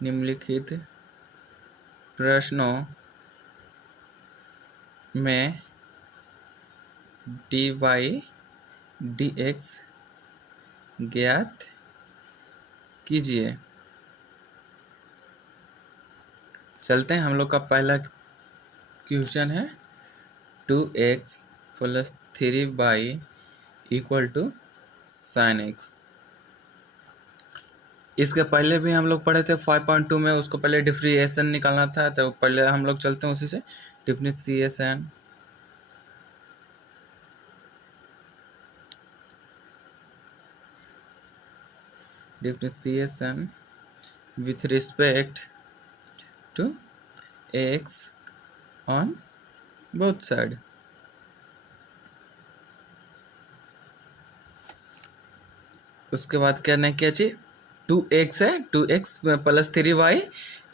निम्नलिखित प्रश्नों में dy dx ज्ञात कीजिए। चलते हैं, हम लोग का पहला क्वेश्चन है 2x plus 3y equal to sine x. इसके पहले भी हम लोग पढ़े थे 5.2 में, उसको पहले डिफ्रेंशिएशन निकालना था, तो पहले हम लोग चलते हैं उसी से। Differentiation with respect to x on both side. उसके बाद कहना है क्या चाहिए, 2x है, 2x plus 3y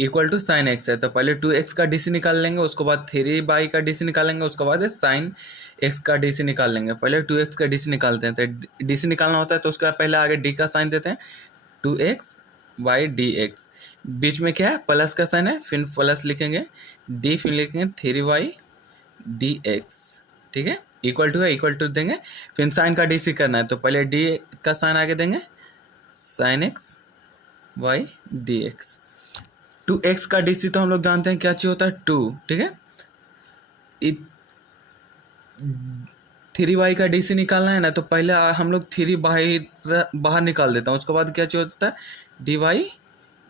equal to sine x है। तो पहले 2x का डीसी निकाल लेंगे, उसके बाद 3y का डीसी निकालेंगे, उसके बाद साइन एक्स का डीसी निकाल लेंगे। पहले 2x का डीसी निकालते हैं, तो डीसी निकालना होता है तो उसके बाद पहले आगे d का साइन देते हैं, 2x बाई डी एक्स। बीच में क्या है, प्लस का साइन है, फिर प्लस लिखेंगे, d फिर लिखेंगे 3y dx। ठीक है, इक्वल टू है, इक्वल टू देंगे, फिर साइन का डीसी करना है, तो पहले d का साइन आगे देंगे, sine x y D x. 2x का डीसी तो हम लोग जानते हैं क्या चाहिए होता है, 2। ठीक है, 3y का डीसी निकालना है ना, तो पहले हम लोग 3 बाहर निकाल देता हूँ, उसके बाद क्या चाहिए होता है, d Y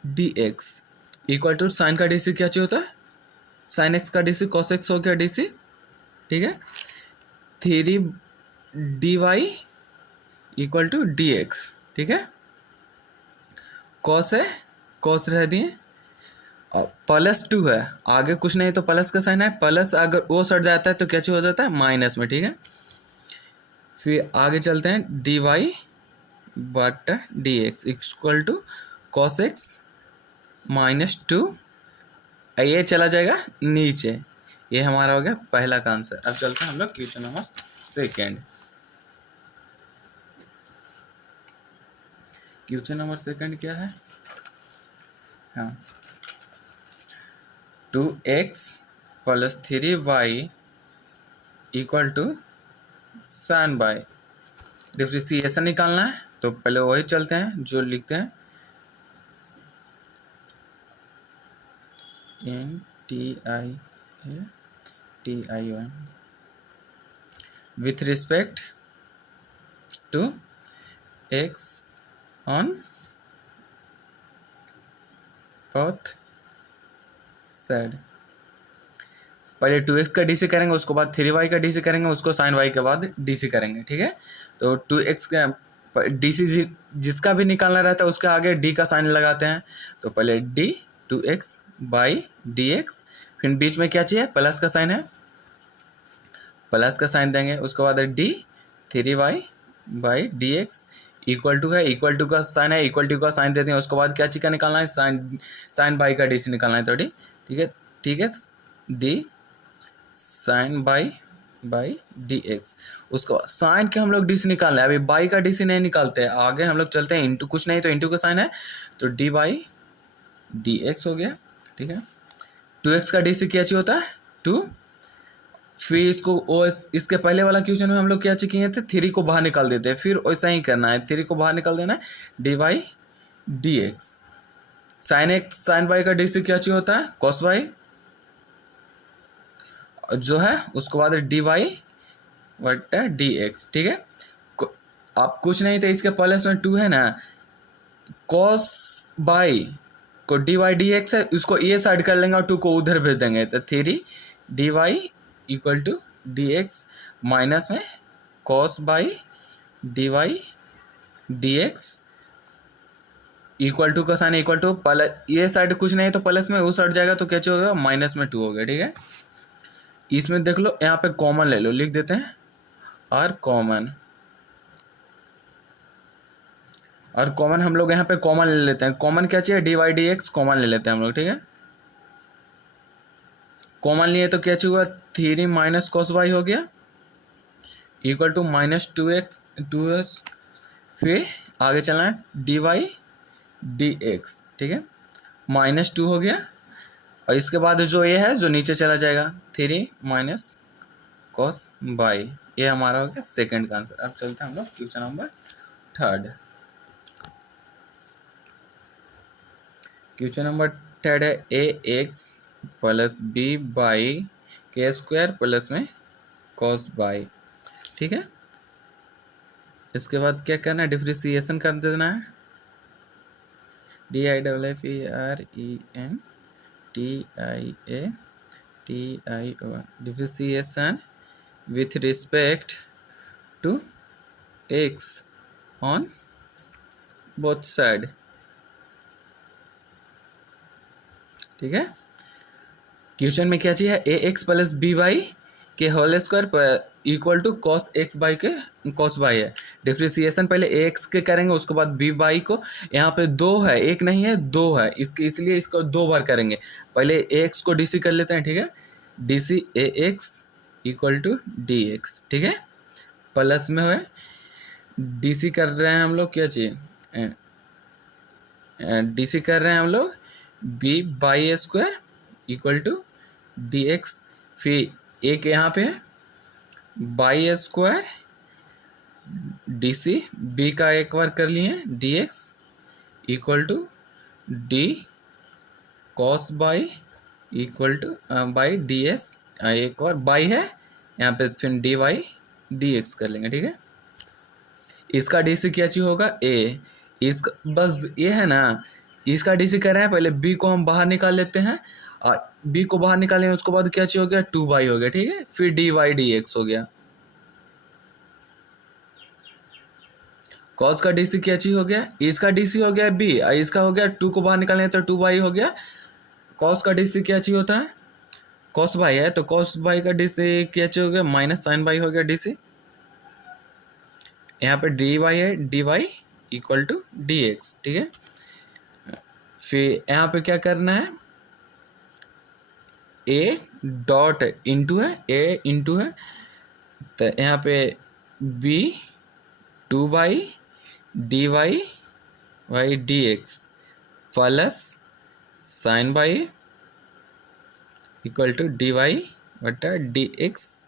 D x equal to sine का डीसी क्या चाहिए होता है, साइन एक्स का डीसी कॉस एक्स हो गया डीसी। ठीक है, 3 D Y equal to D x. ठीक है, कॉस है, कॉस रह दिए, प्लस 2 है, आगे कुछ नहीं तो प्लस का साइन है, प्लस अगर वो सट जाता है तो क्या हो जाता है, माइनस में। ठीक है, फिर आगे चलते हैं, डी वाई बटा D x equal to cos x minus 2, ये चला जाएगा नीचे। ये हमारा हो गया पहला का आंसर। अब चलते हैं हम लोग question number second. Question number second क्या है, हाँ, 2x plus 3y equal to sine y. Differentiation निकालना है, तो पहले वही चलते हैं जो लिखते हैं, इन TI1 with respect to x on both side. पहले 2x का डीसी करेंगे, उसके बाद 3y का डीसी करेंगे, उसको साइन y के बाद डीसी करेंगे। ठीक है, तो 2x का डीसी जिसका भी निकालना रहता है उसके आगे d का साइन लगाते हैं, तो पहले d 2x y d x, फिर बीच में क्या चाहिए, प्लस का साइन है, प्लस का साइन देंगे, उसके बाद d 3y by d x equal to है, इक्वल टू का साइन है, इक्वल टू का साइन देते हैं, उसके बाद क्या चीज का निकालना है, साइन बाई का डीसी निकालना है, तो डी। ठीक है, ठीक है, d sine by d x. उसको साइन के हम लोग डीसी निकालना है, अभी बाई का डीसी नहीं निकालते हैं, आगे हम लोग चलते हैं, इंटू कुछ नहीं तो इंटू का साइन है, तो डी बाई डी एक्स हो गया। ठीक है, 2x का डीसी क्या चाहिए होता है, 2। फिर इसको इसके पहले वाला क्वेश्चन में हम लोग क्या किए थे, 3 को बाहर निकाल देते हैं, फिर वैसा ही करना है, 3 को बाहर निकाल देना है, d y d x. Sine y का डीसी क्या चाहिए होता है, कॉस बाई जो है, उसके बाद डी वाई बटा डी एक्स। ठीक है, आप कुछ नहीं थे, इसके प्लस में 2 है ना, कॉस बाई को डी वाई डी एक्स है, उसको ये साइड कर लेंगे और 2 को उधर भेज देंगे, तो 3 D Y equal to D x minus में cos by D Y D x equal to का साइन इक्वल टू प्लस, ये साइड कुछ नहीं तो प्लस में वो साइड जाएगा, तो क्या होगा, माइनस में 2 हो गया। ठीक है, इसमें देख लो, यहाँ पे कॉमन ले लो, लिख देते हैं और कॉमन, और कॉमन हम लोग यहाँ पे कॉमन ले लेते हैं, कॉमन क्या चाहिए, d Y D x common ले लेते हैं हम लोग। ठीक है, कॉमन लिए तो क्या चाहिए, 3 माइनस कॉस वाई हो गया इक्वल टू माइनस 2x, फिर आगे चलना है डी वाई डी एक्स। ठीक है, -2 हो गया, और इसके बाद जो ये है जो नीचे चला जाएगा 3 माइनस कॉस बाई, ये हमारा हो गया सेकंड का आंसर। अब चलते हैं हम लोग question number third. Question number third है ए एक्स प्लस बी बाई के स्क्वायर प्लस में कॉस बाई। ठीक है, इसके बाद क्या करना है, डिफ्रेंशिएशन कर देना है, DIFFERENTIATIO, differentiation with respect to x on both side। ठीक है, क्वेश्चन में क्या चाहिए, a x plus b y के whole square equal to cos x y के कॉस बाई है। डिफ्रेंशिएशन पहले ए एक्स के करेंगे, उसके बाद बी बाई को, यहाँ पे 2 है, एक नहीं है 2 है, इसलिए इसको 2 बार करेंगे। पहले ए एक्स को डी सी कर लेते हैं। ठीक है, d c a x equal to D x. ठीक है, प्लस में है, डी सी कर रहे हैं हम लोग, क्या चाहिए, डी सी कर रहे हैं हम लोग b y square equal to D x, फिर एक यहाँ पे y square d c, b का एक बार कर लिए d x equal to d cos y equal to by d s, एक और बाई है यहाँ पे, फिर डी वाई डी एक्स कर लेंगे। ठीक है, इसका डी सी क्या चीज होगा, ए, इसका बस ये है ना, इसका डी सी कर रहे हैं, पहले बी को हम बाहर निकाल लेते हैं, और बी को बाहर निकालेंगे, उसके बाद क्या चीज हो गया, 2 बाई हो गया। ठीक है, फिर डी वाई डी एक्स हो गया। कॉस का डी सी क्या चीज हो गया, इसका डी सी हो गया बी, और इसका हो गया 2 को बाहर निकालेंगे तो 2 बाई हो गया। कॉस का डी सी क्या चीज होता है, कॉस बाई है, तो कॉस बाई का डी सी क्या चीज हो गया, माइनस साइन बाई हो गया डी सी। यहाँ पे डी वाई है, d Y equal to D x. ठीक है, फिर यहाँ पे क्या करना है, ए डॉट इंटू है, ए इंटू है, तो यहाँ पे B 2 by D Y Y D x plus sine by equal to D Y बटा D x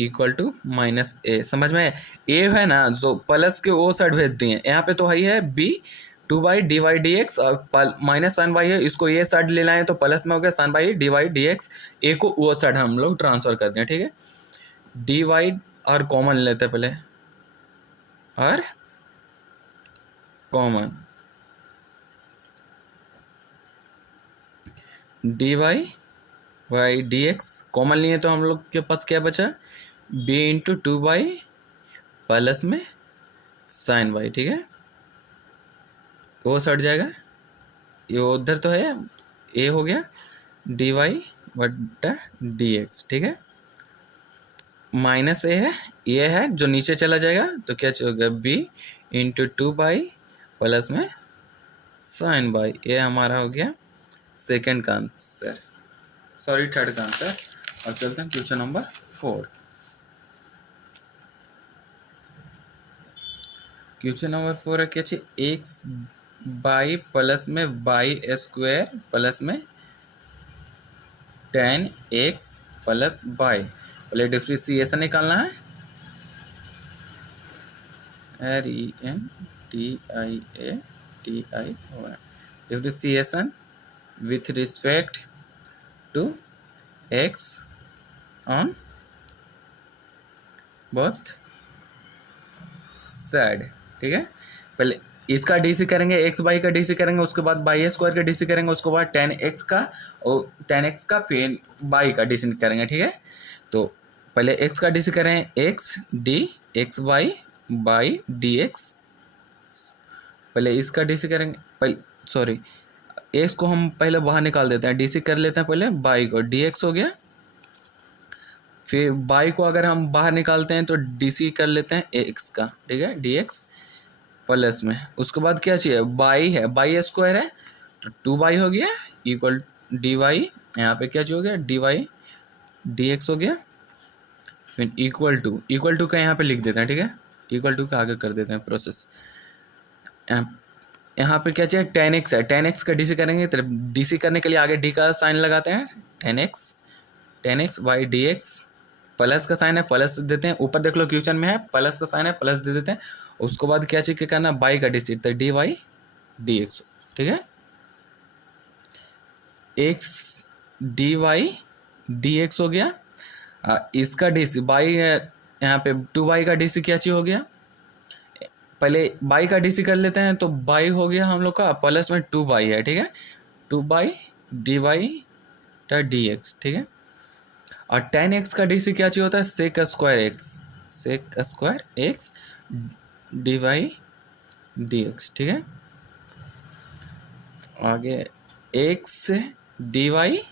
equal to minus A. समझ में, ए है ना जो प्लस के वो साइड भेज दिए, यहाँ पे तो है b 2 by D Y D x, और माइनस साइन बाई है, इसको ये साइड ले लाएं तो प्लस में हो गया sine by D Y D X, A को वो साइड हम लोग ट्रांसफर कर दें। ठीक है, डी वाई और कॉमन लेते हैं पहले, और common d Y Y D x common लिए तो हम लोग के पास क्या बचा, बी इंटू 2 बाई प्लस में साइन बाई। ठीक है, वो सट जाएगा, ये उधर तो है, ए हो गया डी वाई बटा डी एक्स। ठीक है, माइनस ए है, ये है जो नीचे चला जाएगा, तो क्या हो गया बी इंटू 2 बाई प्लस में साइन बाई, ये हमारा हो गया सेकंड का आंसर, सॉरी थर्ड का आंसर। अब चलते हैं क्वेश्चन नंबर 4। क्वेश्चन नंबर 4 है क्या चाहिए, एक्स बाई प्लस में बाई स्क्वायर प्लस में 10x प्लस बाई। पहले डिफ्रेंशिएशन निकालना है, RENTIATI differentiation with respect to x on both side. ठीक है, पहले इसका डीसी करेंगे, एक्स बाई का डीसी करेंगे, उसके बाद बाई स्क्वायर का डीसी करेंगे, उसके बाद 10x का और 10x का फिर बाई का डीसी करेंगे। ठीक है, तो पहले x का डीसी करें, x D x by by d X, पहले इसका डीसी करेंगे, पहले सॉरी एक्स को हम पहले बाहर निकाल देते हैं, डीसी कर लेते हैं पहले बाई को, डी एक्स हो गया, फिर बाई को अगर हम बाहर निकालते हैं तो डीसी कर लेते हैं एक्स का। ठीक है, डी एक्स प्लस में, उसके बाद क्या चाहिए, बाई है, बाई स्क्वायर है तो 2 बाई हो गया इक्वल डी वाई, यहाँ पे क्या हो गया डी वाई डी एक्स हो गया, फिर इक्वल टू का यहाँ पे लिख देते हैं। ठीक है, इक्वल टू का आगे कर देते हैं प्रोसेस, यहाँ पे क्या चाहिए, टेन एक्स है, टेन एक्स का डीसी करेंगे तो डीसी करने के लिए आगे डी का साइन लगाते हैं, ten x y d x, plus का साइन है प्लस देते हैं, ऊपर देख लो क्वेश्चन में है प्लस का साइन है प्लस दे देते हैं। उसके बाद क्या चाहिए, क्या करना, बाई का डीसी, तो डी वाई डी एक्स, ठीक है, x D Y D x हो गया। इसका डीसी बाई है, यहाँ पे टू बाई का डीसी क्या चाहिए हो गया, पहले बाई का डीसी कर लेते हैं, तो बाई हो गया हम लोग का, प्लस में टू बाई है, ठीक है, two by D Y D x, ठीक है। और टेन एक्स का डीसी क्या चाहिए होता है, sec square X D Y D x, ठीक है। आगे X D Y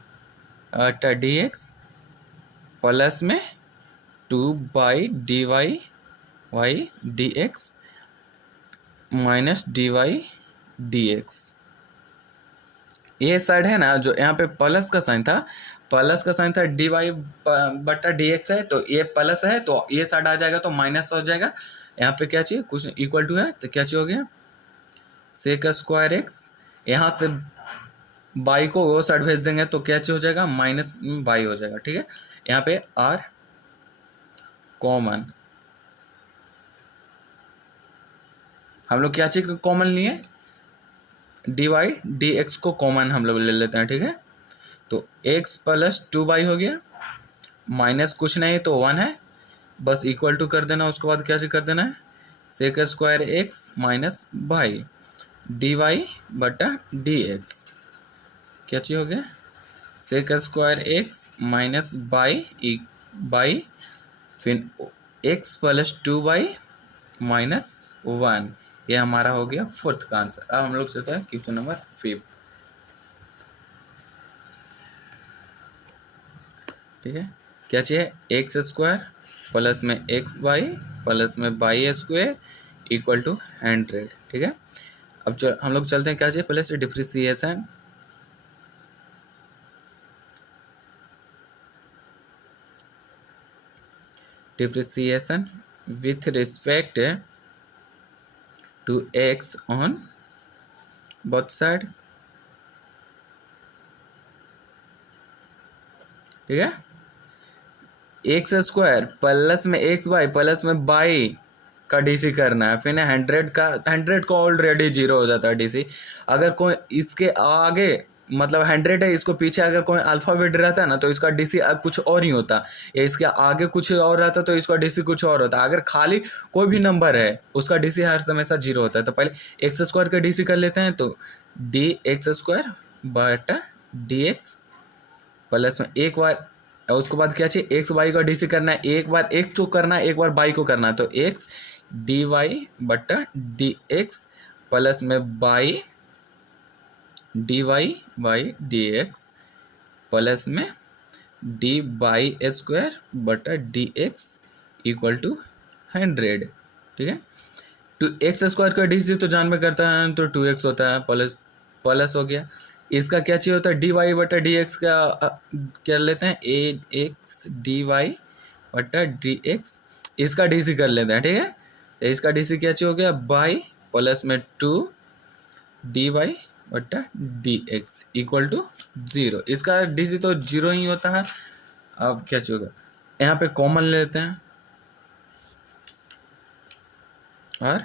D x plus में two by D Y D x minus D Y D X. ये साइड है ना, जो यहाँ पे प्लस का साइन था, प्लस का साइन था डी वाई बटा डी एक्स है, तो ये प्लस है तो ये साइड आ जाएगा तो माइनस हो जाएगा। यहाँ पे क्या चाहिए, कुछ इक्वल टू है तो क्या चाहिए हो गया, सेक स्क्वायर एक्स, यहाँ से बाई को वो साइड भेज देंगे तो क्या चाहिए हो जाएगा, माइनस बाई हो जाएगा, ठीक है। यहाँ पे आर कॉमन, हम लोग क्या चाहिए कॉमन लिए, डी वाई डी एक्स को कॉमन हम लोग ले लेते हैं, ठीक है। तो एक्स प्लस टू बाई हो गया, माइनस कुछ नहीं तो वन है, बस इक्वल टू कर देना। उसके बाद क्या कर देना है, sec square X minus by D Y बटा डी एक्स, क्या चाहिए हो गया, sec square X minus by फिर X plus two by minus one, ये हमारा हो गया फोर्थ का आंसर। अब हम लोग चलते हैं क्वेश्चन नंबर 5, ठीक है। क्या चाहिए, एक्स स्क्वायर प्लस में एक्स बाई प्लस में बाई स्क्वायर इक्वल टू 100, ठीक है। अब हम लोग चलते हैं, क्या चाहिए पहले से, depreciation with respect to x on both side, ठीक है। एक्स स्क्वायर प्लस में एक्स बाई प्लस में बाई का डीसी करना है, फिर ना 100 का ऑलरेडी जीरो हो जाता है डीसी। अगर कोई इसके आगे मतलब 100 है, इसको पीछे अगर कोई अल्फ़ाबेट रहता है ना तो इसका डीसी कुछ और ही होता, या इसके आगे कुछ और रहता तो इसका डीसी कुछ और होता। अगर खाली कोई भी नंबर है उसका डीसी हर हमेशा जीरो होता है। तो पहले एक्स स्क्वायर का डीसी कर लेते हैं, तो डी एक्स स्क्वायर बटा डी एक्स प्लस में एक बार, और उसके बाद क्या चाहिए, एक्स वाई का डीसी करना है, एक बार एक्स को करना है एक बार बाई को करना है, तो एक्स डी वाई बटा डी एक्स प्लस में y D y y d x plus में डी बाई स्क्वायर बटा डी एक्स इक्वल टू 100, ठीक है। टू एक्स स्क्वायर का डी तो जान में करता है तो 2x होता है, प्लस प्लस हो गया। इसका क्या चाहिए होता है, डी वाई बटा डी एक्स का क्या लेते हैं, ए एक्स डी वाई बटा डी एक्स, इसका डी कर लेते हैं, ठीक है। तो इसका डी क्या चाहिए हो गया, बाई प्लस में 2 डी वाई बटा डी एक्स इक्वल टू 0। इसका डी तो 0 ही होता है। अब क्या चाहिए होगा, यहाँ पे कॉमन लेते हैं और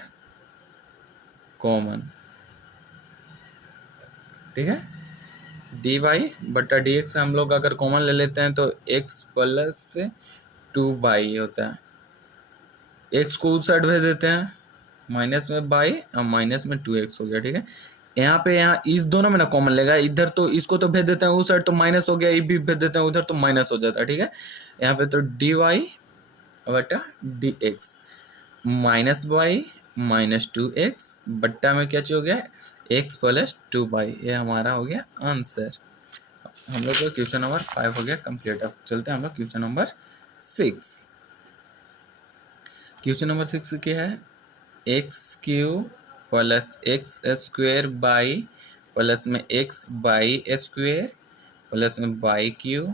कॉमन, ठीक है। डी वाई बटा डी एक्स हम लोग अगर कॉमन ले लेते हैं तो एक्स प्लस 2 बाई होता है, एक्स को उस साइड भेज देते हैं माइनस में बाई और माइनस में 2x हो गया, ठीक है। यहाँ इस दोनों में ना कॉमन लेगा, इधर तो इसको तो भेज देते हैं उस साइड तो माइनस हो गया, ये भी भेज देते हैं उधर तो माइनस हो जाता है, ठीक है। यहाँ पे तो डी वाई बटा D x minus by minus 2x बट्टा में क्या हो गया, एक्स प्लस 2 बाई, ये हमारा हो गया आंसर। हम लोग को क्वेश्चन नंबर 5 हो गया कंप्लीट। अब चलते हैं हम लोग क्वेश्चन नंबर 6। क्वेश्चन नंबर 6 क्या है, x Q plus x square by plus में एक्स बाई स्क्वेयर प्लस में बाई क्यू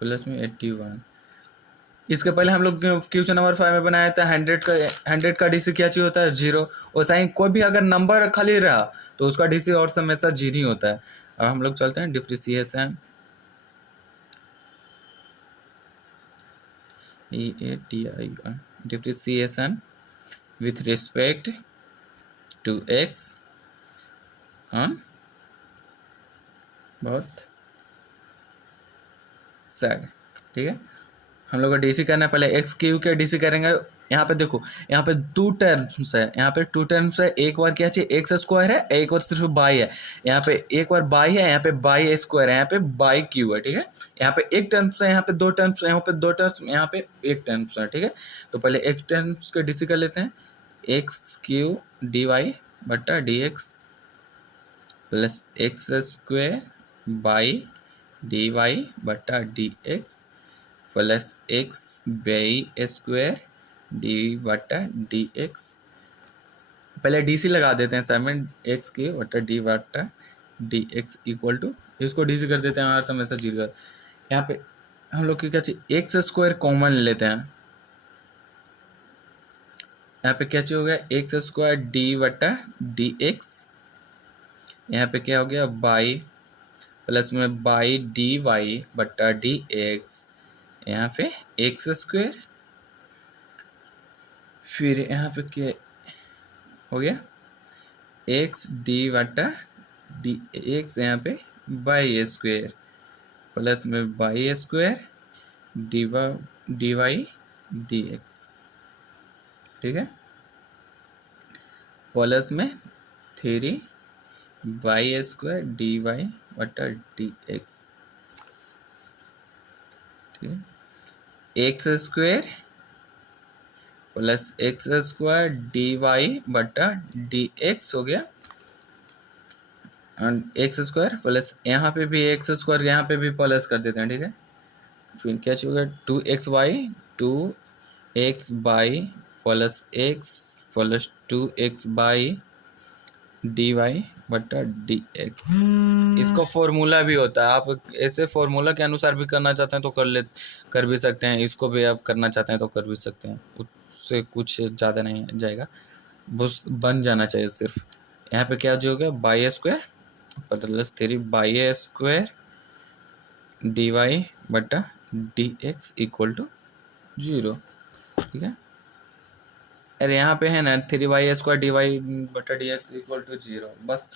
प्लस में 81 इसके पहले हम लोग क्वेश्चन नंबर 5 में बनाया था 100 का डीसी क्या चाहिए होता है 0। और साइन कोई भी अगर नंबर खाली रहा तो उसका डीसी और हमेशा 0 ही होता है। अब हम लोग चलते हैं depreciation, EATI depreciation with respect to x on बहुत सैड। ठीक है, हम लोग को डीसी करना है। पहले एक्स क्यू के डीसी करेंगे। यहाँ पे देखो, यहाँ पे 2 टर्म्स है, यहाँ पे 2 टर्म्स है। एक बार क्या चाहिए, एक्स स्क्वायर है, एक बार सिर्फ बाई है। यहाँ पे एक बार बाई है, यहाँ पे बाई स्क्वायर है, यहाँ पे बाई क्यू है। ठीक है, यहाँ पे एक टर्म्स है, यहाँ पे 2 टर्म्स है, यहाँ पे 2 टर्म्स, यहाँ पे एक टर्म्स है। ठीक है, तो पहले एक टर्म्स के डीसी कर लेते हैं। एक्स क्यू डी वाई बट्टा D x plus x square by D Y बट्टा D x plus X by square D बटा डी एक्स। पहले डीसी लगा देते हैं साइड, एक्स के बटा डी बटा डी एक्स इक्वल टू, इसको डीसी कर देते हैं हर समय से 0। यहाँ पे हम लोग क्या चाहिए, एक्स स्क्वायर कॉमन लेते हैं। यहाँ पे क्या चाहिए हो गया, एक्स स्क्वायर डी बटा डी एक्स। यहाँ पे क्या हो गया, बाई प्लस में बाई डी वाई बटा डी एक्स। यहाँ पे एक्स स्क्वायर, फिर यहाँ पे क्या हो गया, एक्स डी बटा डी एक्स, यहाँ पे बाई स्क्वायर प्लस में y square D Y D x. ठीक है, प्लस में 3 वाई स्क्वायर डी वाई बटा डी एक्स। ठीक है, x square plus x square D Y बटा डी एक्स हो गया, एंड एक्स स्क्वायर प्लस यहाँ पे भी एक्स स्क्वायर, यहाँ पे भी प्लस कर देते हैं। ठीक है, फिर क्या चाहिए, 2x y plus x plus 2x y D Y बटा डी एक्स। इसका फॉर्मूला भी होता है, आप ऐसे फॉर्मूला के अनुसार भी करना चाहते हैं तो कर भी सकते हैं। इसको भी आप करना चाहते हैं तो कर भी सकते हैं, उससे कुछ ज़्यादा नहीं जाएगा, बस बन जाना चाहिए सिर्फ। यहाँ पे क्या जो होगा, y square plus 3 y square D Y बटा डी एक्स इक्वल टू 0। ठीक है, अरे यहाँ पे है ना 3y स्क्वायर डी वाई बटा डी एक्स इक्वल टू 0, बस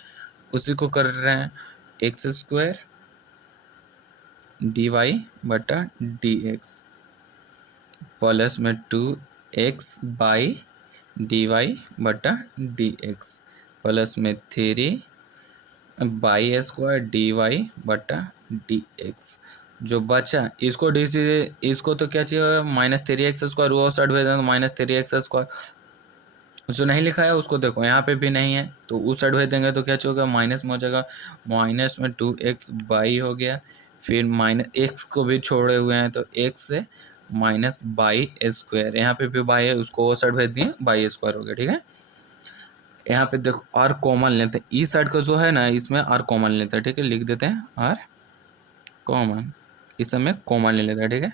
उसी को कर रहे हैं। एक्स स्क्वायर डी वाई बटा डी एक्स प्लस में 2x बाई डी वाई बटा डी एक्स प्लस में 3 बाई स्क्वायर डी वाई बटा डी एक्स। जो बचा इसको डीसी, इसको तो क्या चाहिए, -3x स्क्वायर, वो साइड भेज दें तो -3x स्क्वायर। जो नहीं लिखा है उसको देखो, यहाँ पे भी नहीं है तो उस साइड भेज देंगे तो क्या होगा, माइनस में हो जाएगा, माइनस में 2x बाई हो गया, फिर माइनस एक्स को भी छोड़े हुए हैं तो x से माइनस बाई स्क्वायर, यहाँ पे भी बाई है उसको वो साइड भेज दिए, बाई स्क्वायर हो गया। ठीक है, यहाँ पे देखो आर कॉमन लेते हैं, इस साइड का जो है ना इसमें आर कॉमन लेते हैं। ठीक है, लिख देते हैं आर कॉमन, इस समय कॉमन ले लेते हैं। ठीक है,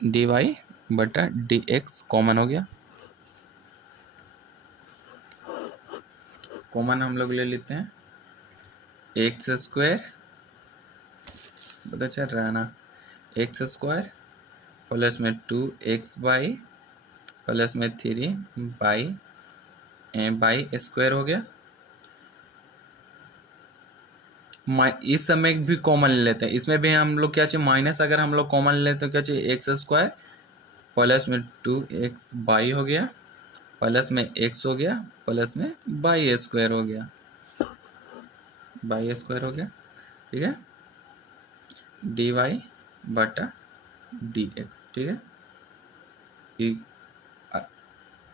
डी वाई बटा डी एक्स कॉमन हो गया, कॉमन हम लोग ले लेते हैं। एक्स स्क्वायर पता चल रहा है ना, एक्स स्क्वायर प्लस में 2x बाई प्लस में 3 बाई स्क्वायर हो गया। इस समय भी कॉमन ले लेते हैं, इसमें भी हम लोग क्या चाहिए, माइनस अगर हम लोग कॉमन ले लेते हैं तो क्या चाहिए, एक्स स्क्वायर प्लस में 2x बाई हो गया प्लस में x हो गया प्लस में बाई स्क्वायर हो गया, बाई स्क्वायर हो गया। ठीक है, डी वाई बटा डी एक्स। ठीक है,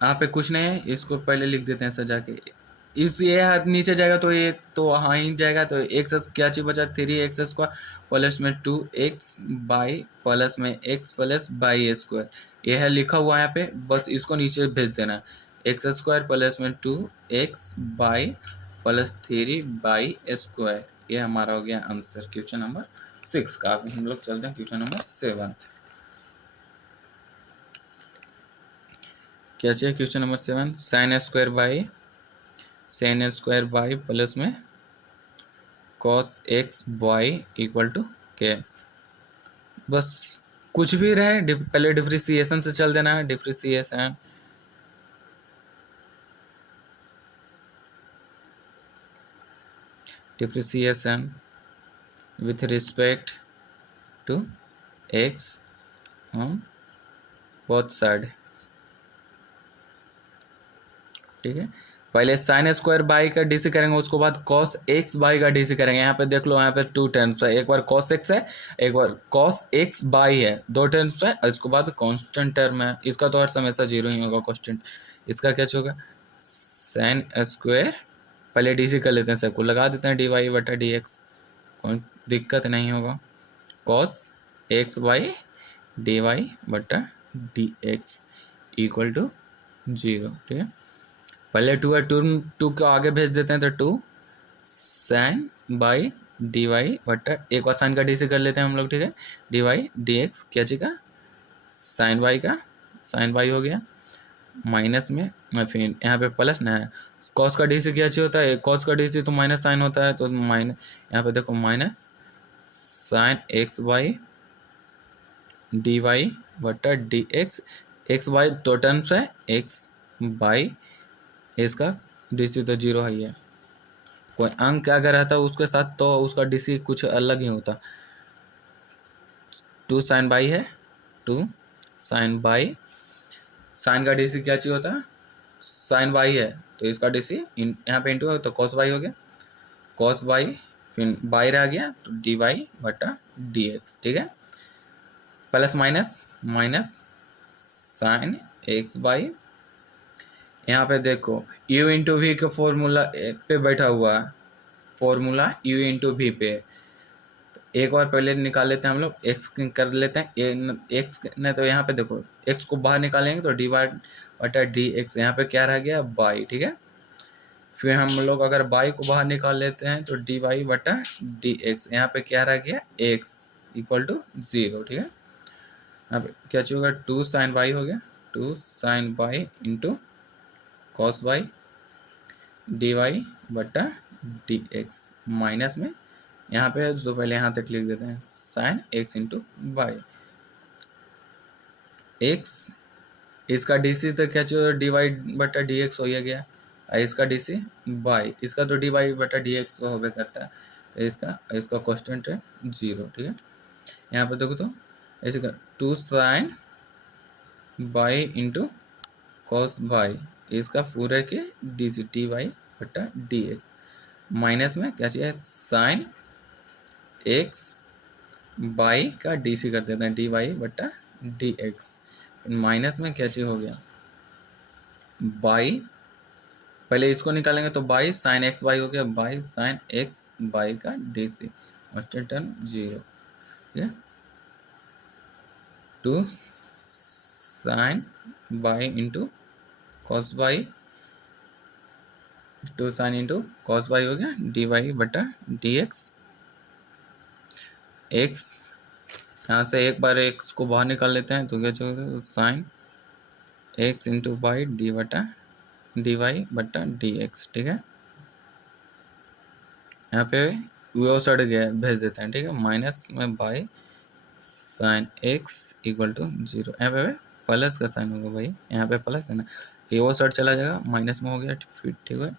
यहाँ पे कुछ नहीं है, इसको पहले लिख देते हैं सजा के। इस ये हाथ नीचे जाएगा तो ये तो हाँ ही जाएगा, तो एक्स क्या चीज बचा, 3x स्क्वायर प्लस में 2x बाई प्लस में x प्लस बाई स्क्वायर, ये है लिखा हुआ है यहाँ पे, बस इसको नीचे भेज देना। एक्स स्क्वायर प्लस में 2x y plus 3 y square, ये हमारा हो गया आंसर क्वेश्चन नंबर 6 का। अब हम लोग चलते हैं क्वेश्चन नंबर 7। क्या चाहिए question number 7, sine square by plus में cos X Y equal to के। बस कुछ भी रहे पहले डिफ्रेंशिएशन से चल देना है। Differentiation with respect to x on both side, ठीक है। पहले साइन स्क्वायर बाई का डीसी करेंगे, उसके बाद कॉस एक्स बाई का डीसी करेंगे। यहाँ पे देख लो, यहाँ पे 2 टर्म्स है, एक बार कॉस एक्स है, एक बार कॉस एक्स बाई है, 2 टर्म्स है, और इसके बाद कांस्टेंट टर्म है। इसका तो हर हमेशा जीरो ही होगा कांस्टेंट। इसका क्या होगा, साइन स्क्वायर, पहले डीसी कर लेते हैं, सबको लगा देते हैं, डी वाई बटा डी एक्स, कोई दिक्कत नहीं होगा। Cos x y D Y बटा डी एक्स इक्वल टू 0, ठीक है। पहले 2 है, 2 को आगे भेज देते हैं, तो 2 साइन बाई डी वाई बटा, एक और साइन का डी से कर लेते हैं हम लोग, ठीक है। डी वाई डी एक्स क्या चीज़ का, साइन वाई का, साइन वाई हो गया, माइनस में फिर यहाँ पे प्लस ना है। कॉस का डी से क्या चाहिए होता है, कॉस का डी से तो माइनस साइन होता है, तो माइनस, यहाँ पे देखो minus sine x y d Y बटा डी एक्स, एक्स वाई दो टर्म्स है, एक्स बाई, इसका डीसी तो 0 है ही है। कोई अंक अगर रहता उसके साथ तो उसका डीसी कुछ अलग ही होता। 2 साइन बाई है, 2 साइन बाई, साइन का डीसी क्या चाहिए होता है, साइन बाई है, तो इसका डीसी यहाँ पे इंटू है, तो कॉस बाई हो गया, कॉस बाई, फिर बाई रह गया, तो डी वाई बटा डी एक्स, ठीक है। Plus minus minus sine x by, यहाँ पे देखो u इंटू वी का फॉर्मूला पे बैठा हुआ है, फॉर्मूला u इंटू वी पे। एक बार पहले निकाल लेते हैं हम लोग, x कर लेते हैं, x ने तो यहाँ पे देखो x को बाहर निकालेंगे तो डी वाई बटा डी एक्स, यहाँ पे क्या रह गया, बाई, ठीक है। फिर हम लोग अगर बाई को बाहर निकाल लेते हैं तो डी वाई बटा डी एक्स, यहाँ पे क्या रह गया, x इक्वल टू 0, ठीक है। यहाँ पे क्या चाहिए होगा, 2 साइन बाई हो गया, 2 sine y into cos by D Y बटा डी एक्स, माइनस में यहाँ पे जो पहले यहाँ तक लिख देते हैं, sign x into by x, इसका डीसी तो क्या चाहिए, डी वाई बटा डी एक्स हो गया, और इसका डीसी बाई, इसका तो डी वाई बटा डी एक्स हो करता है, तो इसका कांस्टेंट है 0, ठीक है। यहाँ पे देखो तो ऐसे का 2 sine y into cos y, इसका पूरे के डीसी डी वाई बटा डी एक्स, माइनस में क्या चाहिए, साइन एक्स बाई का डीसी कर देते हैं, डी वाई बटा डी एक्स, माइनस में क्या चाहिए हो गया, बाई, पहले इसको निकालेंगे तो बाई साइन एक्स बाई हो गया, बाई साइन एक्स बाई का डीसी, कांस्टेंट टर्म 0, ठीक है। 2 sine y into cos y, 2 sine into cos y हो गया, डी वाई बटा डी एक्स, एक्स यहाँ से एक बार एक्स को बाहर निकाल लेते हैं, तो क्या चाहिए, sine x into by D बटा डी वाई बटा डी एक्स, ठीक है। यहाँ पे वो सड़ गया, भेज देते हैं, ठीक है, माइनस में y sine x equal to 0, यहाँ पे प्लस का साइन होगा भाई, यहाँ पे प्लस है ना, ये वो सड़ चला जाएगा, माइनस में हो गया, फिर ठीक है।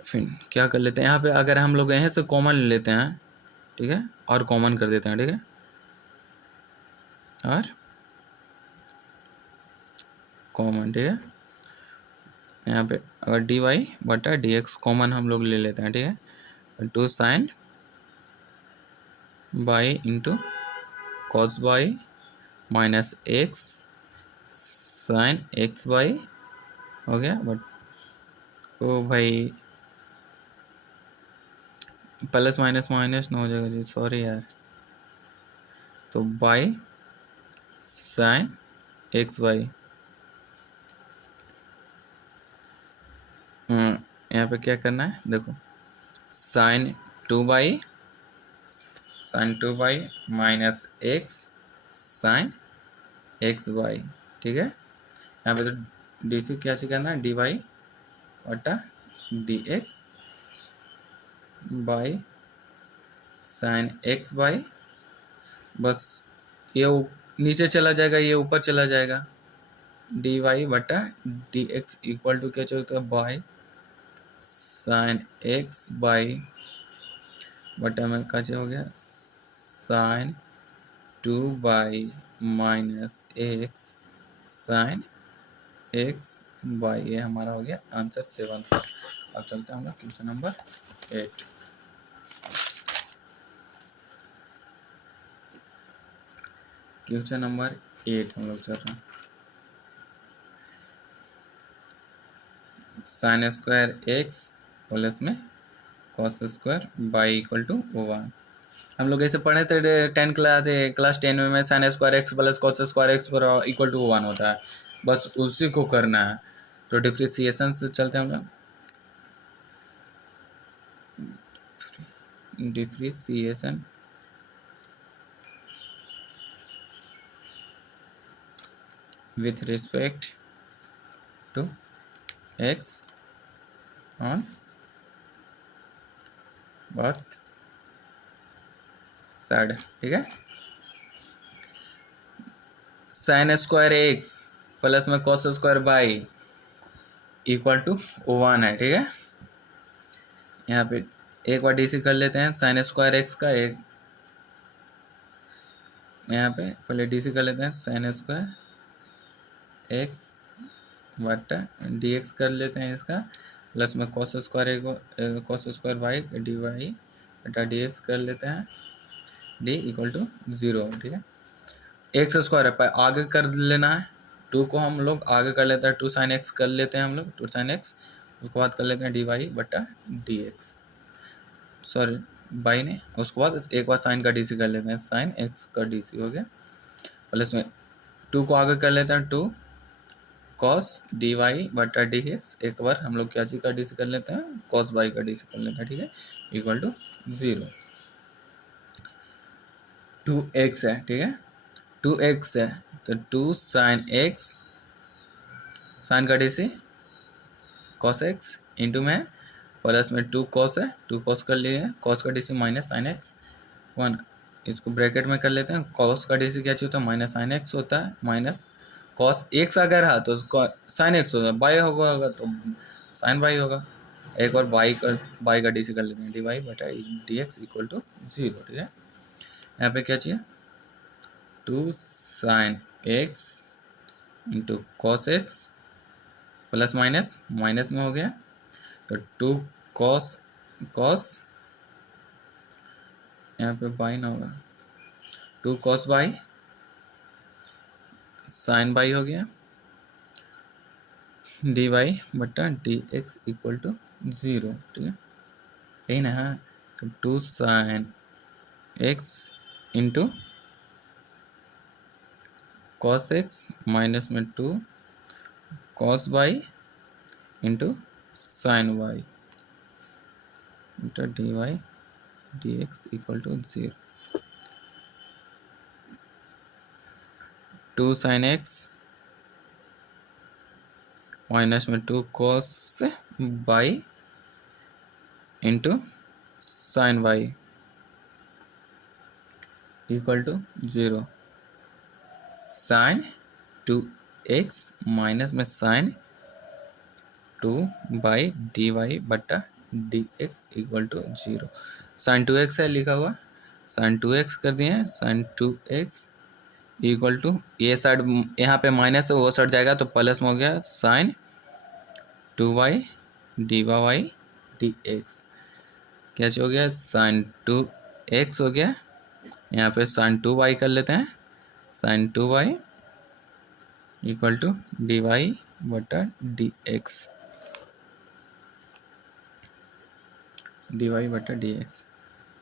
फिर क्या कर लेते हैं, यहाँ पे अगर हम लोग यहाँ से कॉमन ले लेते हैं, ठीक है, और कॉमन कर देते हैं, ठीक है, और कॉमन, ठीक है। यहाँ पे अगर डी वाई बटा डी एक्स कॉमन हम लोग ले लेते हैं, ठीक है, 2 sine y into cos y minus x sine x y हो गया, बट ओ भाई प्लस माइनस माइनस न हो जाएगा जी, सॉरी यार, तो बाई साइन एक्स बाई, यहाँ पे क्या करना है, देखो sine 2 y minus x sine x y, ठीक है। यहाँ पे तो डी सी क्या चाहिए करना है, डी वाई बटा D x by sine x by, बस ये नीचे चला जाएगा, ये ऊपर चला जाएगा, डी वाई बटा डी एक्स इक्वल टू क्या चाहिए होता है, बाई साइन एक्स बाई बटा में क्या चाहिए हो गया, साइन 2/-एक्स साइन एक्स बाई, ये हमारा हो गया आंसर 7। अब चलते हैं हम लोग क्वेश्चन नंबर 8। क्वेश्चन नंबर 8 हम लोग चल रहे हैं। साइन स्क्वायर एक्स प्लस में cos square y equal to 1। हम लोग ऐसे पढ़े थे 10 क्लास 10 में sign square x plus cos square x पर इक्वल टू 1 होता है, बस उसी को करना है। तो डिफ्रेंशिएशन से चलते हैं हम लोग, differentiation with respect to x on both side, ठीक है। साइन स्क्वायर एक्स प्लस में cos square y equal to 1 है, ठीक है। यहाँ पे एक बार डीसी कर लेते हैं साइन स्क्वायर एक्स का, एक यहाँ पे पहले डीसी कर लेते हैं साइन स्क्वायर एक्स बटा डी एक्स कर लेते हैं इसका, प्लस में cos square by D Y बटा डी एक्स कर लेते हैं, डी इक्वल टू 0, ठीक है। एक्स स्क्वायर है पर आगे कर लेना है, 2 को हम लोग आगे कर लेते हैं, 2 साइन एक्स कर लेते हैं हम लोग, 2 साइन एक्स, उसके बाद कर लेते हैं डी वाई बटा डी एक्स, सॉरी बाई ने, उसके बाद एक बार साइन का डीसी कर लेते हैं, साइन एक्स का डीसी हो गया, प्लस में 2 को आगे कर लेते हैं, 2 कॉस डी वाई बटा डी एक्स, एक बार हम लोग क्या चीज़ का डीसी कर लेते हैं, कॉस बाई का डीसी कर लेते हैं, ठीक है, इक्वल टू 0। 2x है, ठीक है, 2x है तो 2 साइन एक्स, साइन का डीसी कॉस एक्स इंटू में प्लस में 2 कॉस है, 2 कॉस कर लिए, कॉस का डीसी माइनस साइन एक्स 1, इसको ब्रैकेट में कर लेते हैं, कॉस का डीसी क्या चाहिए होता है, माइनस साइन एक्स होता है, माइनस कॉस एक्स अगर है तो उसको साइन एक्स होगा, बाई होगा तो साइन बाई होगा, एक बार बाई का डीसी कर लेते हैं, डी वाई बटा डी एक्स इक्वल टू 0, ठीक है। यहाँ पे क्या चाहिए, 2 sine x into cos x plus minus minus में हो गया, तो 2 कॉस यहाँ पे बाई ना होगा, 2 कॉस बाई साइन बाई हो गया, डी वाई बटा डी एक्स इक्वल टू 0, ठीक है, यही ना है। तो 2 sine x into cos x minus में 2 cos y into sine y into d Y D x equal to 0, 2 sine x minus में 2 cos y into sine y equal to 0, sine 2x minus में sine 2 by D Y बटा D x equal to 0, sine 2x है लिखा हुआ, sign 2x कर दिए, sign 2x equal to, ये side यहाँ पे माइनस है वो साइड जाएगा तो प्लस में हो गया, sine 2y d Y D x, क्या हो गया, साइन 2x हो गया, यहाँ पे साइन 2y कर लेते हैं, sine 2y equal to D Y बटा डी एक्स, डी वाई बटा डी एक्स,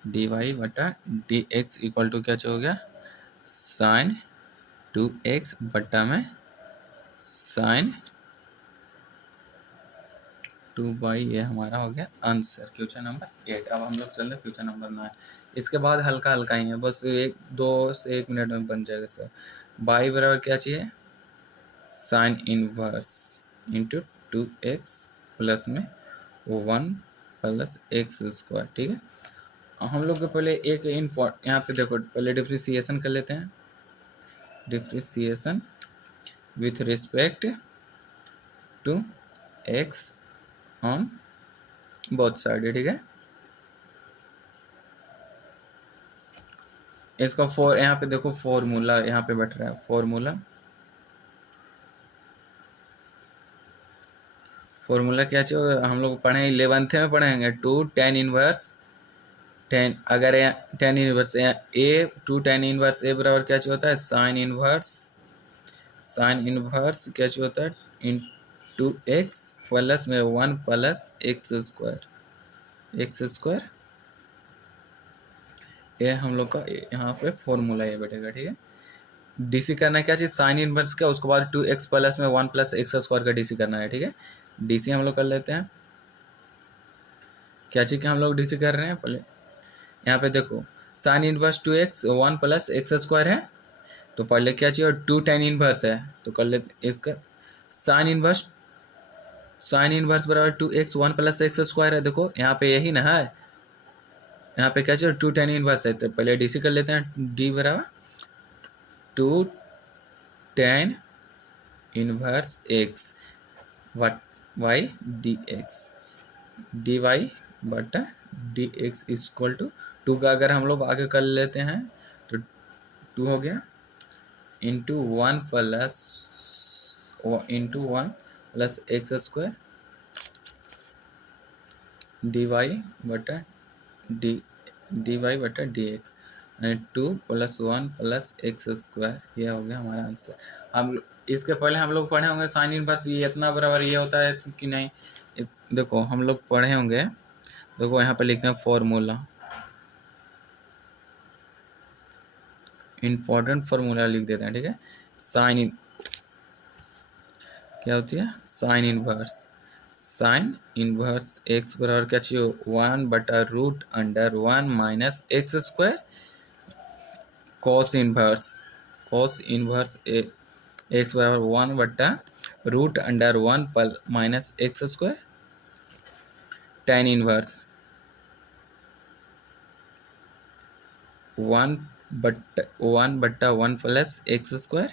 डी वाई बटा डी एक्स इक्वल टू क्या हो गया, साइन 2x बटा में साइन 2y, ये हमारा हो गया आंसर क्वेश्चन नंबर 8। अब हम लोग चल रहे क्वेश्चन नंबर 9, इसके बाद हल्का हल्का ही है, बस 1 2 से 1 मिनट में बन जाएगा सर। y बराबर क्या चाहिए, sine inverse into 2x plus में 1 प्लस एक्स स्क्वायर। ठीक है, हम लोग को पहले एक यहाँ पे देखो, पहले डिफ्रेंशिएशन कर लेते हैं। Differentiation with respect to x on both side. ठीक है, इसका यहाँ पे देखो फॉर्मूला यहाँ पे बैठ रहा है। फॉर्मूला क्या चाहिए, हम लोग पढ़े 11th में पढ़ेंगे। 2 tan इनवर्स 10, अगर tan इनवर्स ए 2 tan इनवर्स ए बराबर क्या चाहिए होता है, साइन इनवर्स क्या चाहिए होता है, इन 2x प्लस में 1 प्लस एक्स स्क्वायर। ये हम लोग का यहाँ पे फॉर्मूला ये बैठेगा। ठीक है, डीसी करना है क्या चीज़, साइन इनवर्स का, उसके बाद 2x प्लस में 1 प्लस एक्स स्क्वायर का डीसी करना है। ठीक है, डीसी हम लोग कर लेते हैं। क्या चीज़ के हम लोग डीसी कर रहे हैं, पहले यहाँ पे देखो sign inverse 2x 1 plus x square है, तो पहले क्या चाहिए, 2 tan इनवर्स है, तो कर लेते इसका साइन इनवर्स बराबर 2x 1 प्लस एक्स स्क्वायर है। देखो यहाँ पे यही ना है, यहाँ पे क्या चाहिए, 2 tan इनवर्स है, तो पहले डीसी कर लेते हैं। डी बराबर 2 tan inverse x y D x, D Y बटा डी एक्स इक्वल टू 2 का अगर हम लोग आगे कर लेते हैं तो 2 हो गया into 1 plus x square D Y बटा D x, 2 plus 1 plus x square. ये हो गया हमारा आंसर। हम इसके पहले हम लोग पढ़े होंगे साइन इनवर्स ये इतना बराबर ये होता है कि नहीं, देखो हम लोग पढ़े होंगे। देखो यहाँ पे लिखते हैं फॉर्मूला, इम्पोर्टेंट फॉर्मूला लिख देते हैं। ठीक है, क्या होती है, साइन इनवर्स एक्स बराबर क्या चाहिए, 1 बटा root under 1 minus x square, cos inverse x बराबर 1 बटा root under 1 minus x square, tan inverse 1 बट्टा 1 प्लस एक्स स्क्वायर,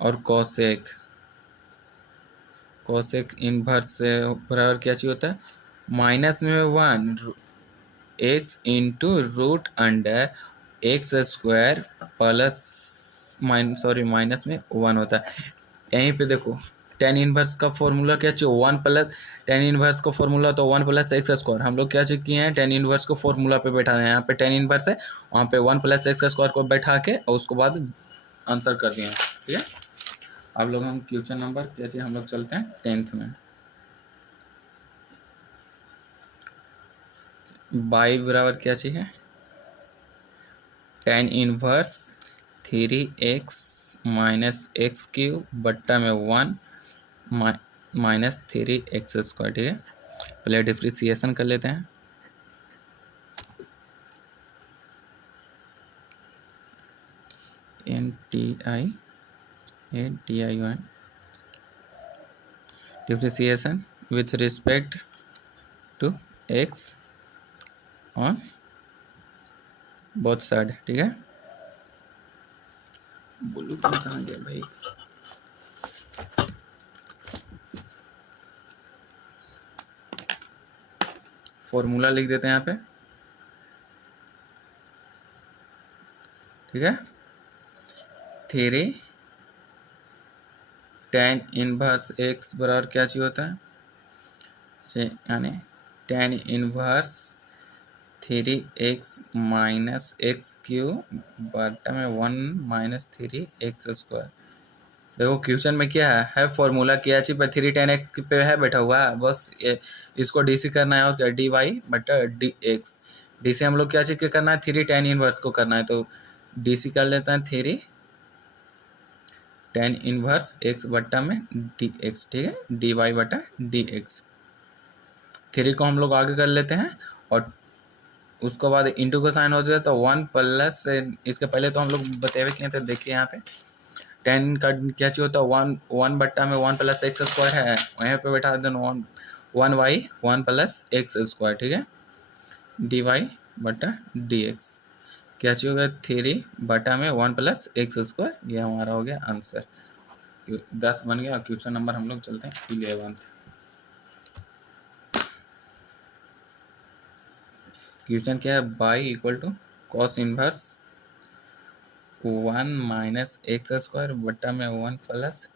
और कोसेक इनवर्स से बराबर क्या चाहिए होता है, माइनस में 1 x into root under x square plus minus में 1 होता है। यहीं पे देखो tan इनवर्स का फॉर्मूला क्या चाहिए, 1 प्लस tan इनवर्स का फॉर्मूला तो 1 प्लस एक्स स्क्वायर। हम लोग क्या चेक किए हैं, tan इनवर्स को फॉर्मूला पे बैठा है, यहाँ पे tan इनवर्स है, वहाँ पे 1 प्लस एक्स स्क्वायर को बैठा के और उसके बाद आंसर कर दिए हैं। ठीक है, आप लोग हम क्वेश्चन नंबर क्या चाहिए, हम लोग चलते हैं 10th में। बाई बराबर क्या चाहिए, tan inverse 3x minus x cube बट्टा में 1 माइनस 3x स्क्वायर। ठीक है, पहले डिफ्रेंशिएशन कर लेते हैं। NTI differentiation with respect to x on both side. ठीक है, बोलू कहाँ गया भाई, फॉर्मूला लिख देते हैं यहाँ पे। ठीक है, 3 tan इनवर्स एक्स बराबर क्या चाहिए होता है, यानी tan inverse 3x minus x cube बटा में 1 माइनस 3x स्क्वायर। देखो क्वेश्चन में क्या है फॉर्मूला क्या चाहिए, पर 3 tan x पे है बैठा हुआ है, बस इसको डीसी करना है और क्या, डी वाई बटा डी एक्स। डीसी हम लोग क्या चाहिए करना है, 3 tan इनवर्स को करना है, तो डीसी कर लेते हैं 3 tan इनवर्स x बट्टा में डी एक्स। ठीक है, डी वाई बटा डी एक्स। 3 को हम लोग आगे कर लेते हैं और उसके बाद इंटू का साइन हो जाए तो 1 प्लस, इसके पहले तो हम लोग बतेवे किए थे, देखिए यहाँ पे 10 का क्या चाहिए होता है, 1/1 है, वहीं पे बैठा देना 1/1 ठीक है, dy/dx क्या चाहिए होगा, 3/1 ये हमारा हो गया आंसर। 10 बन गया। क्वेश्चन नंबर हम लोग चलते हैं 11th। क्वेश्चन क्या है, y equal to cos inverse 1 -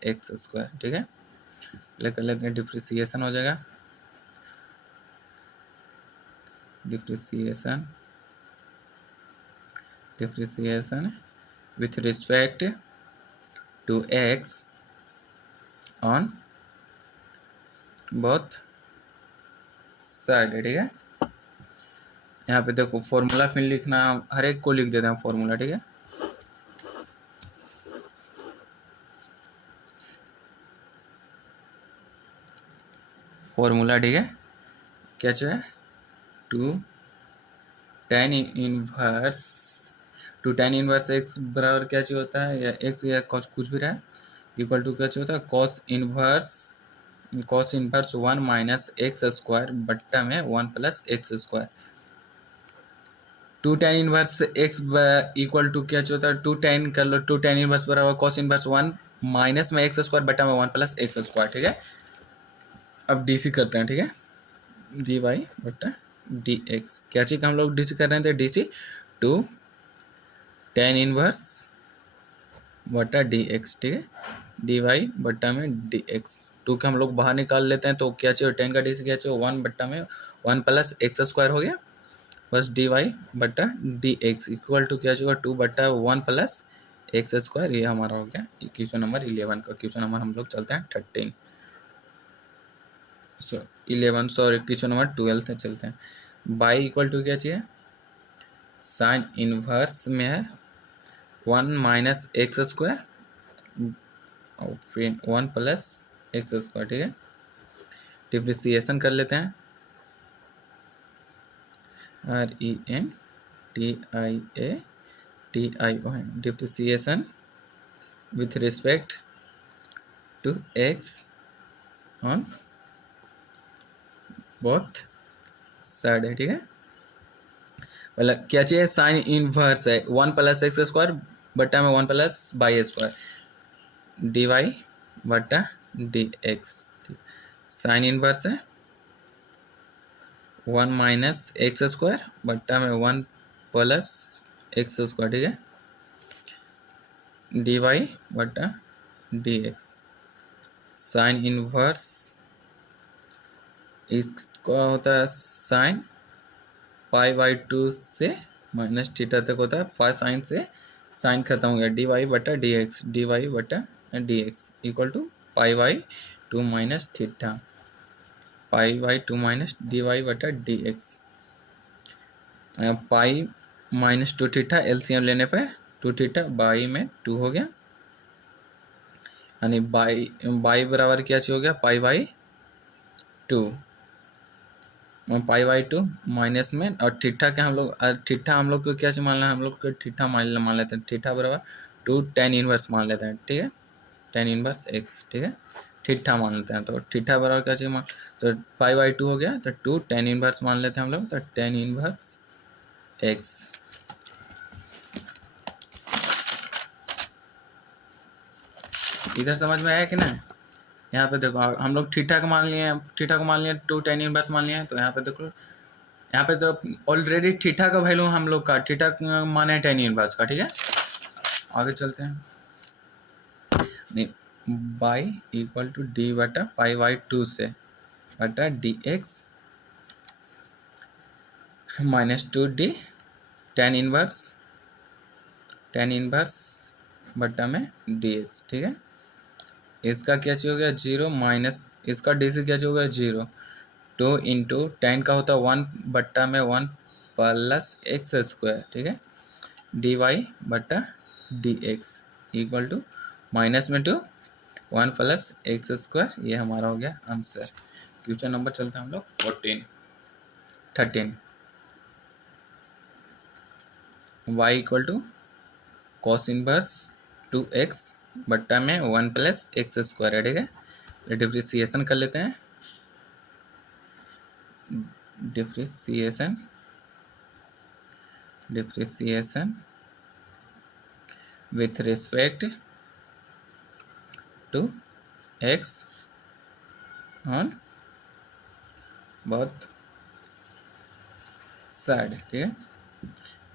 x² ठीक है। पहले कर लेते हैं डिप्रिसिएशन हो जाएगा, differentiation with respect to x on both side, ठीक है। यहाँ पे देखो फॉर्मूला फिर लिखना, हर एक को लिख देते हैं फॉर्मूला, ठीक है। फॉर्मूला ठीक है, क्या चाहिए, टू टेन इनवर्स एक्स बराबर क्या चाहिए होता है, या एक्स या कुछ भी रहा है, इक्वल टू क्या चाहिए होता है, कॉस इनवर्स 1 - x² में 1 + x²। Two tan inverse x equal to क्या चाहिए होता है, टू टेन कर लो, टू टेन इनवर्स बराबर कॉस इनवर्स 1 - x² में 1 + x², ठीक है। अब डीसी करते हैं, ठीक है, dy/dx क्या चीज़ हम लोग डीसी कर रहे थे, DC two tan inverse dx, ठीक है, dy/dx। टू के हम लोग बाहर निकाल लेते हैं तो क्या चाहिए, 10 का डीसी क्या चाहिए, 1 + x² हो गया, बस dy/dx इक्वल टू क्या चाहिए, 2/1 + x², ये हमारा हो गया क्वेश्चन नंबर 11 का। क्वेश्चन नंबर हम लोग चलते हैं 13 11 सॉरी क्वेश्चन नंबर 12 से चलते हैं। बाई इक्वल टू क्या चाहिए, साइन इनवर्स में है 1 - x² और फिर 1 + x², ठीक है। डिप्रिसिएशन कर लेते हैं, RENTIATION differentiation with respect to x on both side है, ठीक है। मतलब क्या चाहिए, साइन इनवर्स है 1 + x² में 1 + y², dy/dx, साइन इनवर्स है 1 - x² में 1 + x², ठीक है, dy/dx साइन इनवर्स इसका होता है साइन π/2 से -θ तक होता है, पाई साइन से साइन खत्म हो गया, dy/dx equal to π/2 - θ, π/2 - dy/dx, pi -2θ LCM लेने पे 2θ बाई में 2 हो गया, यानी बाई बराबर क्या चाहिए हो गया, π/2 माइनस में, और थीटा के हम लोग को क्या से मानना है, हम लोग को थीटा मान लेते हैं, थीटा बराबर 2 tan इनवर्स मान लेते हैं, ठीक है, tan इनवर्स x, ठीक है, थीटा मान लेते हैं, तो थीटा बराबर क्या चाहिए तो π/2 हो गया, तो 2 tan इनवर्स मान लेते हैं हम लोग, तो tan इनवर्स x। इधर समझ में आया कि ना। यहाँ पे देखो हम लोग थीटा को मान लिए, 2 tan इनवर्स मान लिए, तो यहाँ पे देखो, यहाँ पे तो ऑलरेडी थीटा का वैल्यू हम लोग का थीटा माने है tan इनवर्स का, ठीक है। आगे चलते हैं, बाई इक्वल टू d/π/2 से dx -2d tan इनवर्स में dx, ठीक है। इसका क्या चाहिए हो गया 0 माइनस इसका dc क्या चाहिए हो गया 0, 2 इंटू टेन का होता है 1 में 1 + x², ठीक है, dy/dx इक्वल टू माइनस में 2 1 + x², ये हमारा हो गया आंसर। क्वेश्चन नंबर चलते हैं हम लोग 13 y equal to cos inverse 2x बट्टा में 1 प्लस एक्स स्क्वायर है, ठीक है। डिफ्रेंशिएशन कर लेते हैं। Differentiation with respect to x on both side, ठीक है।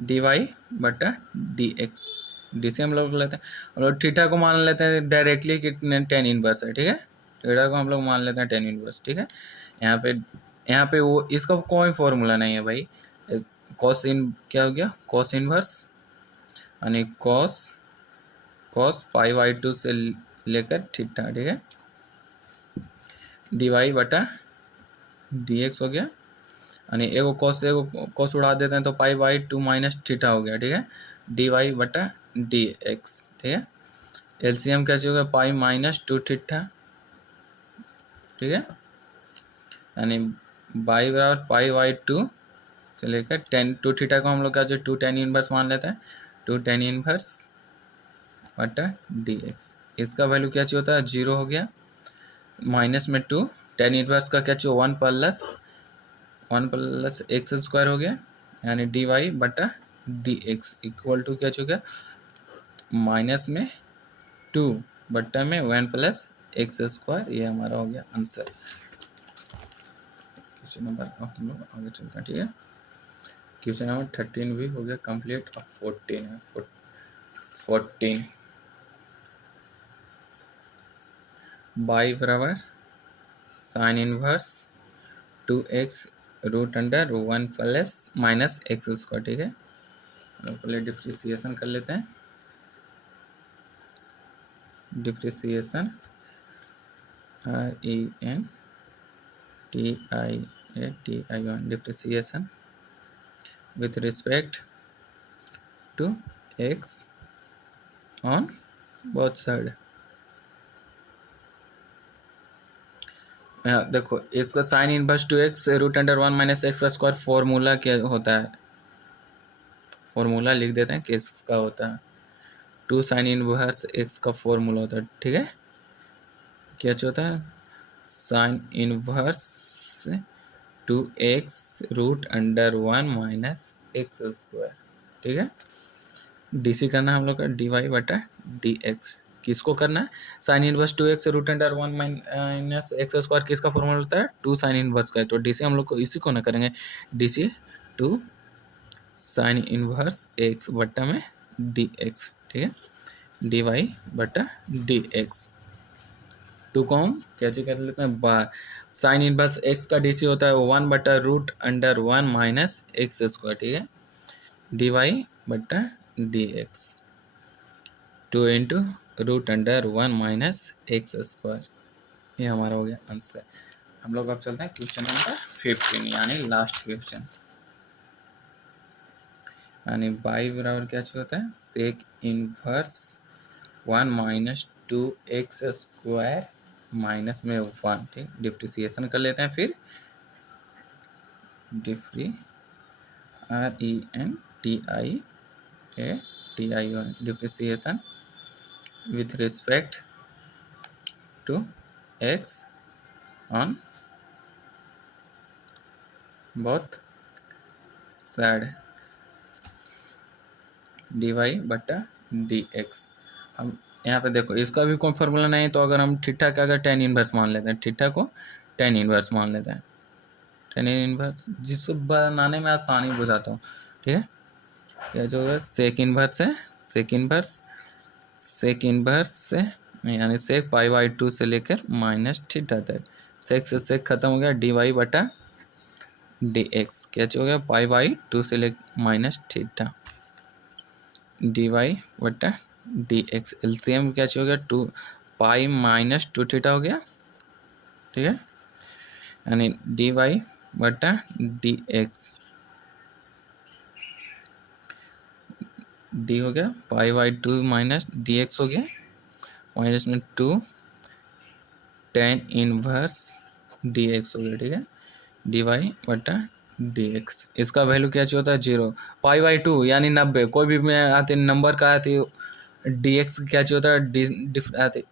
डी वाई बटा डी एक्स, डी से हम लोग लेते हैं, हम लोग थीटा को मान लेते हैं डायरेक्टली कितने 10 इनवर्स है, ठीक है। थीटा को हम लोग मान लेते हैं 10 इनवर्स, ठीक है। यहाँ पे वो इसका कोई फॉर्मूला नहीं है भाई। कॉस इन क्या हो गया, कॉस इनवर्स यानी कॉस पाई बाई 2 से लेकर थीटा, ठीक है। डी वाई बटा डी एक्स हो गया, यानी एगो कॉस उड़ा देते हैं तो पाई बाई 2 माइनस थीटा हो गया, ठीक है। डी वाई बटा डी एक्स, ठीक है। एलसीएम कैसे होगा, पाई माइनस 2 थीटा, ठीक है। यानी बाई बराबर पाई बाई 2 से लेकर 10 2 थीटा को हम लोग क्या 2 10 इनवर्स मान लेते हैं, 2 10 इनवर्स बटा डी एक्स। इसका वैल्यू क्या चाहिए होता है, 0 हो गया। माइनस में 2 10 इनवर्स का क्या चाहिए 1 प्लस एक्स स्क्वायर हो गया, यानी डी वाई बटा डी एक्स इक्वल टू क्या हो गया, माइनस में 2 बट्टा में 1 प्लस एक्स स्क्वायर। ये हमारा हो गया आंसर। क्वेश्चन नंबर हम लोग आगे चलते हैं, ठीक है। क्वेश्चन नंबर 13 भी हो गया कंप्लीट। अब 14 है, 14 बाई बराबर sine inverse 2x root under 1 plus minus x square, ठीक है। पहले डिफ्रेंशिएशन कर लेते हैं। Differentiation REN TION differentiation with respect to x on both side. देखो इसका sine inverse 2x root under 1 minus x square formula क्या होता है, फॉर्मूला लिख देते हैं किसका होता है, 2 साइन इनवर्स एक्स का फॉर्मूला होता है, ठीक है। क्या होता है, sine inverse 2x root under 1 minus x square, ठीक है। डीसी करना है हम लोग का डी वाई बटा डी एक्स। किसको करना है, sine inverse 2x root under 1 minus x square किसका फॉर्मूला होता है, 2 साइन इनवर्स का है, तो डीसी हम लोग को इसी को ना करेंगे, डीसी 2 साइन इनवर्स एक्स बट्टा में डी एक्स, ठीक है। डी वाई बटा डी एक्स 2 को हम कैसे कर लेते हैं, बार साइन इनवर्स एक्स का डीसी होता है 1 बटा root under 1 minus x square, ठीक है। डी वाई बटा D x 2 into root under 1 minus x square. ये हमारा हो गया आंसर। हम लोग अब चलते हैं क्वेश्चन नंबर 15 यानी लास्ट क्वेश्चन। यानी बाई बराबर क्या होता है, sec inverse 1 minus 2x square minus में 1, ठीक। डिफ्रेंशिएशन कर लेते हैं फिर, REN differentiation with respect to x on both side dy बटा dx। हम यहाँ पे देखो इसका भी कोई फॉर्मूला नहीं है, तो अगर हम थीटा का अगर 10 इनवर्स मान लेते हैं, थीटा को 10 इनवर्स मान लेते हैं, 10 इनवर्स जिसको बनाने में आसानी बुझाता हूँ, ठीक है। यह जो है सेक इनवर्स है, सेक इनवर्स से यानी सेक पाई बाई 2 से लेकर माइनस थीटा तक, सेक से सेक खत्म हो गया, डी वाई बटा डी एक्स क्या हो गया, पाई बाई 2 से लेकर माइनस थीटा, डी वाई बटा डी एक्स। एलसीएम क्या हो गया, 2 पाई माइनस 2 थीटा हो गया, ठीक है। यानी डी वाई बटा डी एक्स डी हो गया pi by 2 minus D x हो गया, माइनस में 2 10 इनवर्स डी एक्स हो गया, ठीक है। डी वाई बटा डी एक्स, इसका वैल्यू क्या चाहिए होता है 0, पाई बाई 2 यानी 90, कोई भी में आती नंबर का आती डी एक्स क्या चाहिए होता है,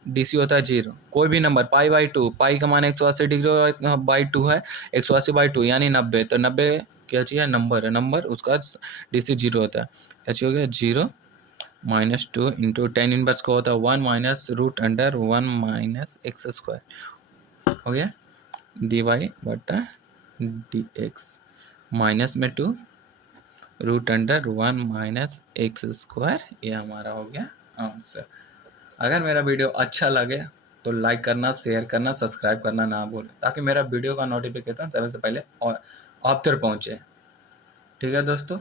डी सी होता है 0। कोई भी नंबर पाई/2, पाई का मान 180 डिग्री/2 है, 180/2 यानी 90। तो 90 क्या चाहिए, नंबर है, नंबर उसका डी सी 0 होता है। क्या चाहिए हो गया, 0 -2 इंटू टेन इनवर्स का होता है 1 माइनस √1 माइनस एक्स स्क्वायर हो गया, dy बटा dx माइनस में 2 √1 माइनस एक्स स्क्वायर, ये हमारा हो गया आंसर। अगर मेरा वीडियो अच्छा लगे तो लाइक करना, शेयर करना, सब्सक्राइब करना ना भूलें, ताकि मेरा वीडियो का नोटिफिकेशन सबसे पहले आप तक पहुँचे। ठीक है दोस्तों।